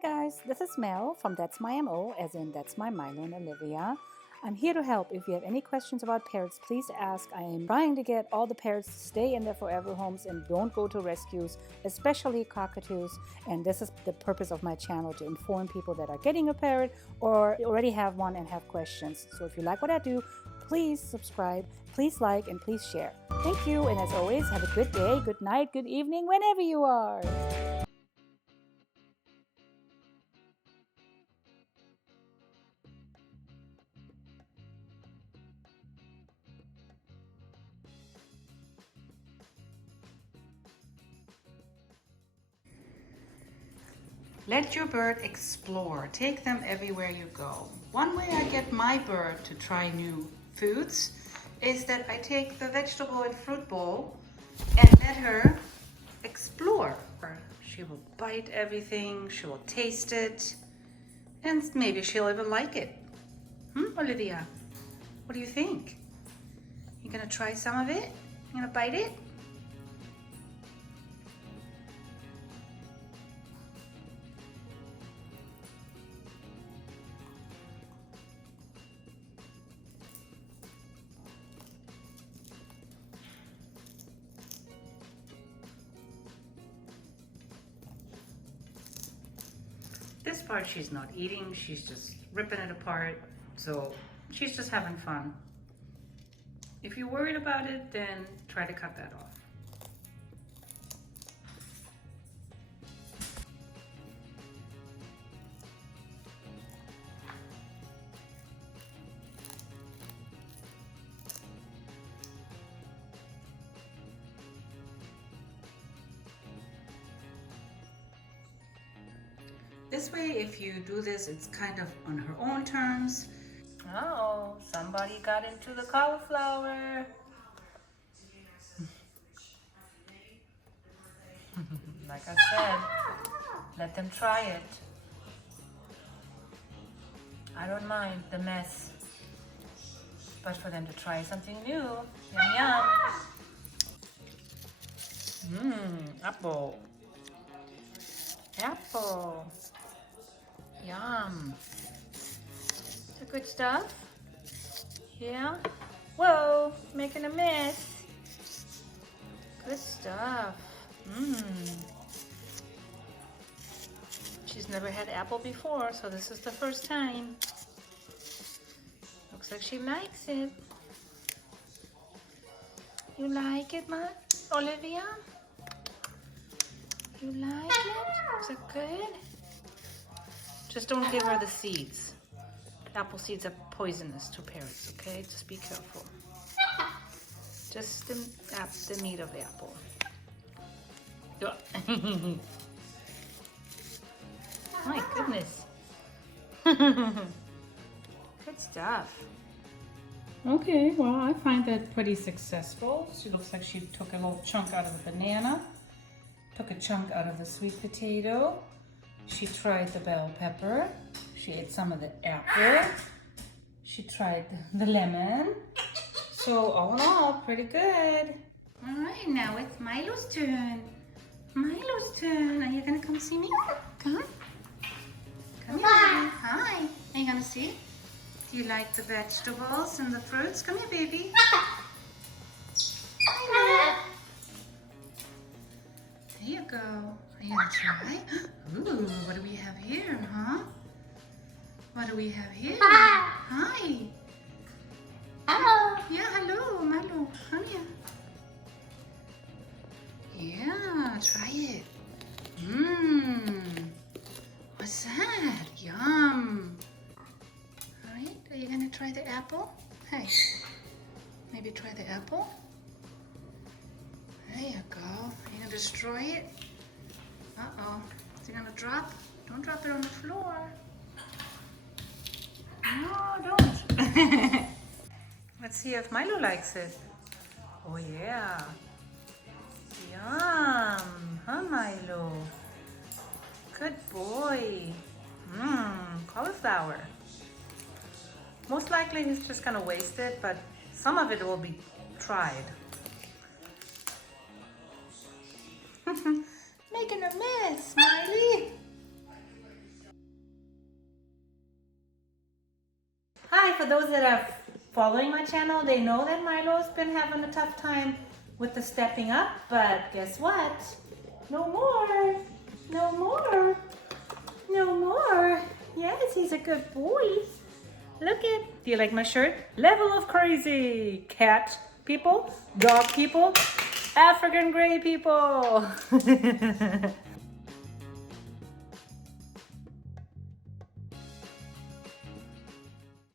Hi guys, this is Mel from That's My MO, as in That's My Milo and Olivia. I'm here to help. If you have any questions about parrots, please ask. I am trying to get all the parrots to stay in their forever homes and don't go to rescues, especially cockatoos. And this is the purpose of my channel, to inform people that are getting a parrot or already have one and have questions. So if you like what I do, please subscribe, please like, and please share. Thank you, and as always, have a good day, good night, good evening, whenever you are. Let your bird explore. Take them everywhere you go. One way I get my bird to try new foods is that I take the vegetable and fruit bowl and let her explore. She will bite everything, she will taste it, and maybe she'll even like it. Olivia? What do you think? You gonna try some of it? You gonna bite it? This part she's not eating, she's just ripping it apart, so she's just having fun. If you're worried about it, then try to cut that off. This way, if you do this, it's kind of on her own terms. Oh, somebody got into the cauliflower. Like I said, let them try it. I don't mind the mess, but for them to try something new, yum yum. Apple. Apple. Yum. The good stuff? Yeah? Whoa, making a mess. Good stuff. She's never had apple before, so this is the first time. Looks like she likes it. You like it, Ma? Olivia? You like it? Is it good? Just don't give her the seeds. Apple seeds are poisonous to parrots, okay? Just be careful. Just the meat of the apple. My goodness. Good stuff. Okay, well, I find that pretty successful. She looks like she took a little chunk out of the banana, took a chunk out of the sweet potato. She tried the bell pepper. She ate some of the apple. She tried the lemon. So all in all, pretty good. All right, now it's Milo's turn. Milo's turn. Are you gonna come see me? Come. Come here, baby. Hi. Are you gonna see? Do you like the vegetables and the fruits? Come here, baby. There you go. Are you gonna try? Ooh, what do we have here, huh? What do we have here? Hi. Hello. Yeah, hello, Milo. Come here. Yeah, try it. What's that? Yum. All right, are you gonna try the apple? Hey, maybe try the apple? There you go. Are you gonna destroy it? Uh-oh. Is it gonna drop? Don't drop it on the floor. No, don't. Let's see if Milo likes it. Oh yeah. Yum. Huh, Milo? Good boy. Cauliflower. Most likely he's just gonna waste it, but some of it will be tried. Making a mess, Smiley. for those that are following my channel, they know that Milo's been having a tough time with the stepping up, but guess what? No more. No more. No more. Yes, he's a good boy. Look at, do you like my shirt? Level of crazy. Cat people, dog people, African gray people.